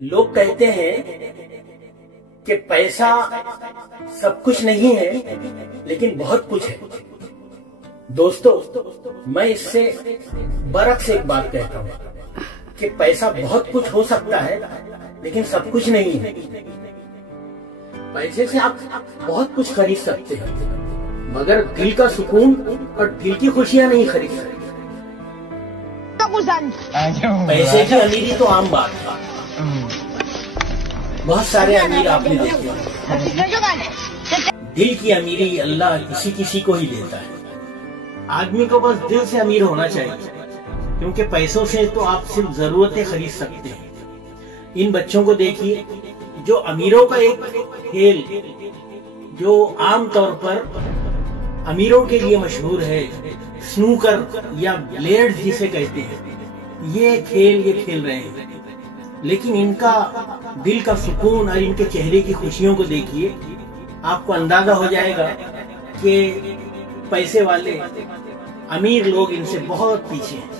लोग कहते हैं कि पैसा सब कुछ नहीं है, लेकिन बहुत कुछ है। दोस्तों, मैं इससे बरक से एक बात कहता हूँ कि पैसा बहुत कुछ हो सकता है, लेकिन सब कुछ नहीं है। पैसे से आप बहुत कुछ खरीद सकते हैं, मगर दिल का सुकून और दिल की खुशियां नहीं खरीद सकते। पैसे की अमीरी तो आम बात है, बहुत सारे अमीर आपने देखे हैं। दिल की अमीरी अल्लाह किसी किसी को ही देता है। आदमी को बस दिल से अमीर होना चाहिए, क्योंकि पैसों से तो आप सिर्फ जरूरतें खरीद सकते हैं। इन बच्चों को देखिए, जो अमीरों का एक खेल जो आम तौर पर अमीरों के लिए मशहूर है, स्नूकर या ब्लेयर्ड्स जिसे कहते हैं, ये खेल रहे हैं। लेकिन इनका दिल का सुकून और इनके चेहरे की खुशियों को देखिए, आपको अंदाजा हो जाएगा कि पैसे वाले अमीर लोग इनसे बहुत पीछे हैं।